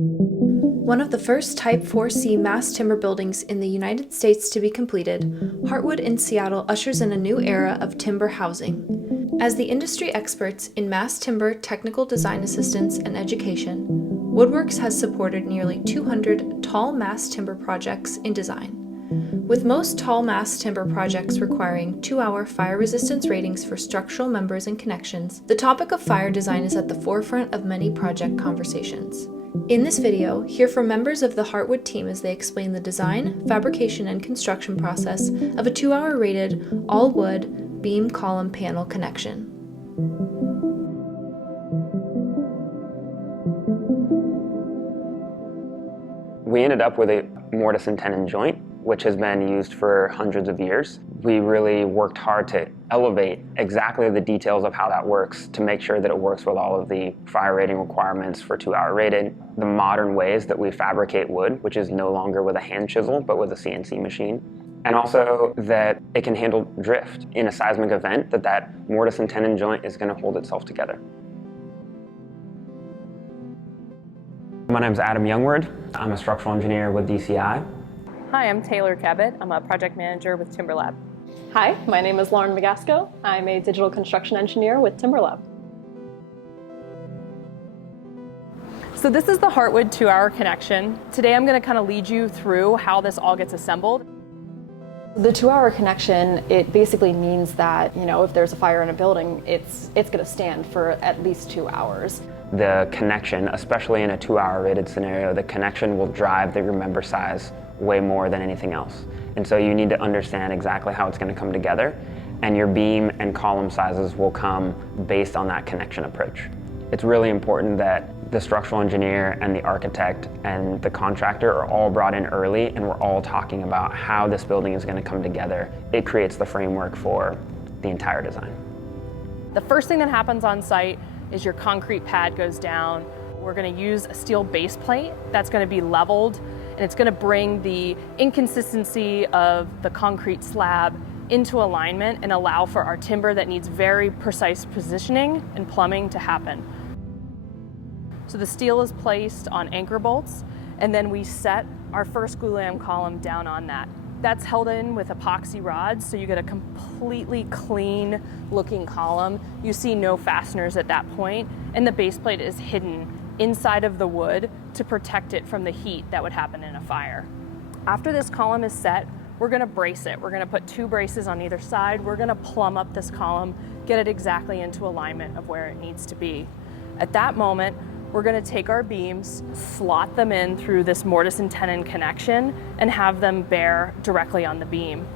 One of the first Type 4C mass timber buildings in the United States to be completed, Heartwood in Seattle ushers in a new era of timber housing. As the industry experts in mass timber technical design assistance and education, WoodWorks has supported nearly 200 tall mass timber projects in design. With most tall mass timber projects requiring 2-hour fire resistance ratings for structural members and connections, the topic of fire design is at the forefront of many project conversations. In this video, hear from members of the Heartwood team as they explain the design, fabrication, and construction process of a 2-hour rated all-wood beam column panel connection. We ended up with a mortise and tenon joint, which has been used for hundreds of years. We really worked hard to elevate exactly the details of how that works to make sure that it works with all of the fire rating requirements for 2-hour rated, the modern ways that we fabricate wood, which is no longer with a hand chisel, but with a CNC machine. And also that it can handle drift in a seismic event, that mortise and tenon joint is going to hold itself together. My name is Adam Jongeward. I'm a structural engineer with DCI. Hi, I'm Taylor Cabot. I'm a project manager with Timberlab. Hi, my name is Lauren Magasko. I'm a digital construction engineer with Timberlab. So this is the Heartwood 2-hour connection. Today I'm going to kind of lead you through how this all gets assembled. The 2-hour connection, it basically means that, if there's a fire in a building, it's going to stand for at least 2 hours. The connection, especially in a 2-hour rated scenario, the connection will drive your member size way more than anything else. And so you need to understand exactly how it's going to come together, and your beam and column sizes will come based on that connection approach. It's really important that the structural engineer and the architect and the contractor are all brought in early, and we're all talking about how this building is going to come together. It creates the framework for the entire design. The first thing that happens on site is your concrete pad goes down. We're going to use a steel base plate that's going to be leveled, and it's going to bring the inconsistency of the concrete slab into alignment and allow for our timber that needs very precise positioning and plumbing to happen. So the steel is placed on anchor bolts, and then we set our first glulam column down on that. That's held in with epoxy rods, so you get a completely clean looking column. You see no fasteners at that point, and the base plate is hidden inside of the wood to protect it from the heat that would happen in a fire. After this column is set, we're going to brace it. We're going to put 2 braces on either side. We're going to plumb up this column, get it exactly into alignment of where it needs to be. At that moment, we're going to take our beams, slot them in through this mortise and tenon connection, and have them bear directly on the beam.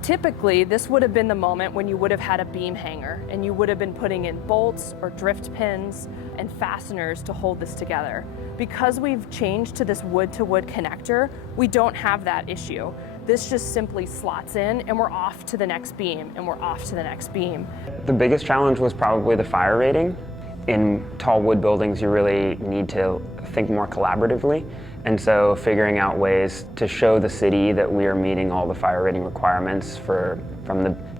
Typically, this would have been the moment when you would have had a beam hanger and you would have been putting in bolts or drift pins and fasteners to hold this together. Because we've changed to this wood-to-wood connector, we don't have that issue. This just simply slots in, and we're off to the next beam, and we're off to the next beam. The biggest challenge was probably the fire rating. In tall wood buildings, you really need to think more collaboratively. And so figuring out ways to show the city that we are meeting all the fire rating requirements from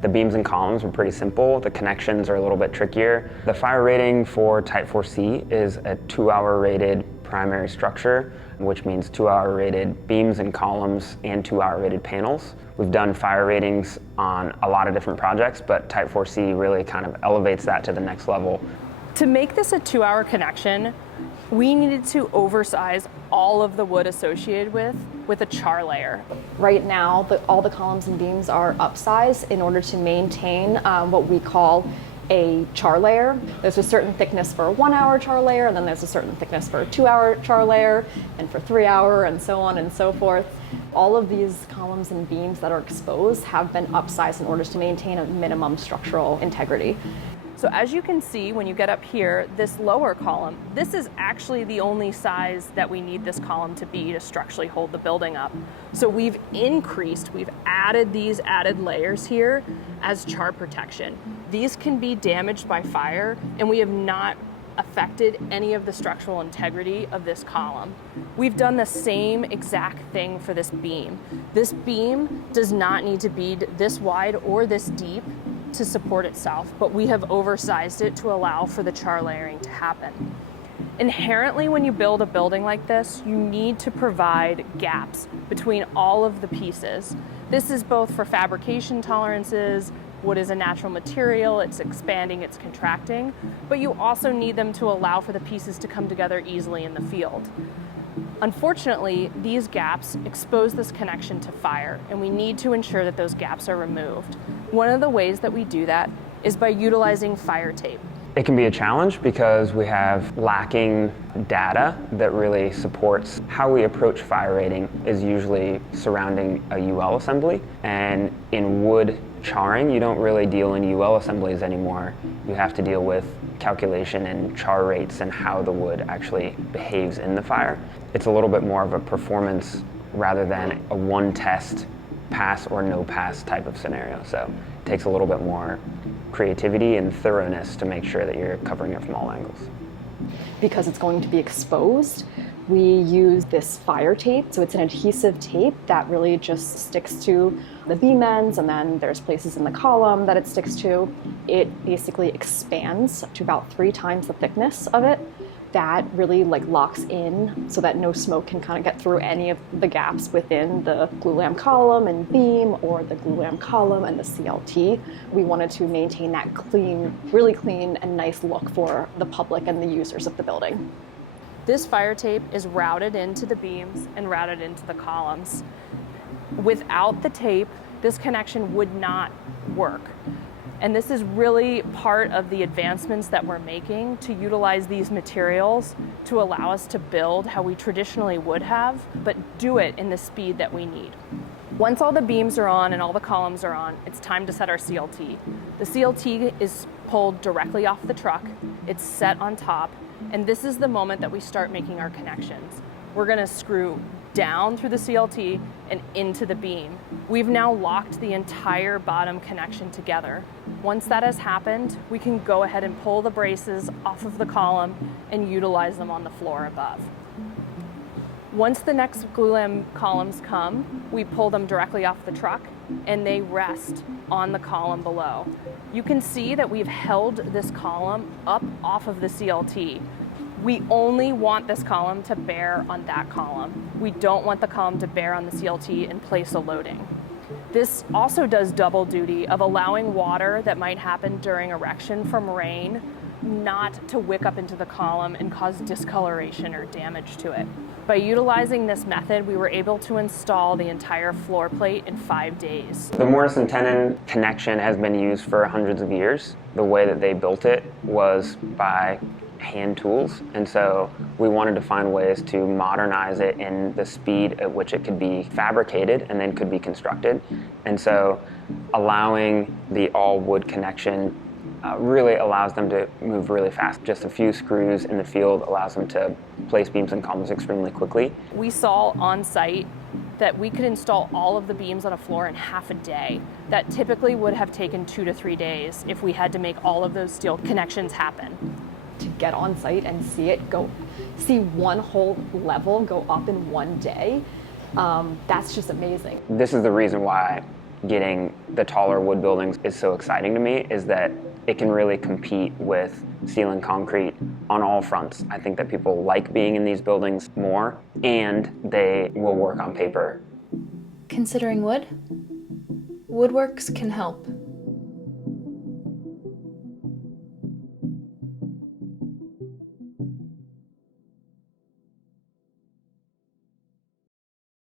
the beams and columns were pretty simple. The connections are a little bit trickier. The fire rating for Type 4C is a 2-hour rated primary structure, which means 2-hour rated beams and columns and 2-hour rated panels. We've done fire ratings on a lot of different projects, but Type 4C really kind of elevates that to the next level. To make this a 2-hour connection, we needed to oversize all of the wood associated with a char layer. Right now, all the columns and beams are upsized in order to maintain what we call a char layer. There's a certain thickness for a 1-hour char layer, and then there's a certain thickness for a 2-hour char layer, and for 3-hour, and so on and so forth. All of these columns and beams that are exposed have been upsized in order to maintain a minimum structural integrity. So as you can see, when you get up here, this lower column, this is actually the only size that we need this column to be to structurally hold the building up. So we've added these added layers here as char protection. These can be damaged by fire, and we have not affected any of the structural integrity of this column. We've done the same exact thing for this beam. This beam does not need to be this wide or this deep to support itself, but we have oversized it to allow for the char layering to happen. Inherently, when you build a building like this, you need to provide gaps between all of the pieces. This is both for fabrication tolerances. Wood is a natural material, it's expanding, it's contracting, but you also need them to allow for the pieces to come together easily in the field. Unfortunately, these gaps expose this connection to fire, and we need to ensure that those gaps are removed. One of the ways that we do that is by utilizing fire tape. It can be a challenge because we have lacking data that really supports how we approach fire rating is usually surrounding a UL assembly, and in wood charring, you don't really deal in UL assemblies anymore. You have to deal with calculation and char rates and how the wood actually behaves in the fire. It's a little bit more of a performance rather than a one test pass or no pass type of scenario. So it takes a little bit more creativity and thoroughness to make sure that you're covering it from all angles. Because it's going to be exposed, we use this fire tape. So it's an adhesive tape that really just sticks to the beam ends, and then there's places in the column that it sticks to. It basically expands to about 3 times the thickness of it. That really locks in so that no smoke can kind of get through any of the gaps within the glulam column and beam, or the glulam column and the CLT. We wanted to maintain that clean, really clean and nice look for the public and the users of the building. This fire tape is routed into the beams and routed into the columns. Without the tape, this connection would not work. And this is really part of the advancements that we're making to utilize these materials to allow us to build how we traditionally would have, but do it in the speed that we need. Once all the beams are on and all the columns are on, it's time to set our CLT. The CLT is pulled directly off the truck, it's set on top, and this is the moment that we start making our connections. We're gonna screw down through the CLT and into the beam. We've now locked the entire bottom connection together. Once that has happened, we can go ahead and pull the braces off of the column and utilize them on the floor above. Once the next glulam columns come, we pull them directly off the truck and they rest on the column below. You can see that we've held this column up off of the CLT. We only want this column to bear on that column. We don't want the column to bear on the CLT in place of loading. This also does double duty of allowing water that might happen during erection from rain not to wick up into the column and cause discoloration or damage to it. By utilizing this method, we were able to install the entire floor plate in 5 days. The mortise and tenon connection has been used for hundreds of years. The way that they built it was by hand tools, and so we wanted to find ways to modernize it in the speed at which it could be fabricated and then could be constructed. And so allowing the all wood connection really allows them to move really fast. Just a few screws in the field allows them to place beams and columns extremely quickly. We saw on site that we could install all of the beams on a floor in half a day. That typically would have taken 2 to 3 days if we had to make all of those steel connections happen. To get on site and see one whole level go up in one day, that's just amazing. This is the reason why getting the taller wood buildings is so exciting to me, is that it can really compete with steel and concrete on all fronts. I think that people like being in these buildings more, and they will work on paper. Considering wood? WoodWorks can help.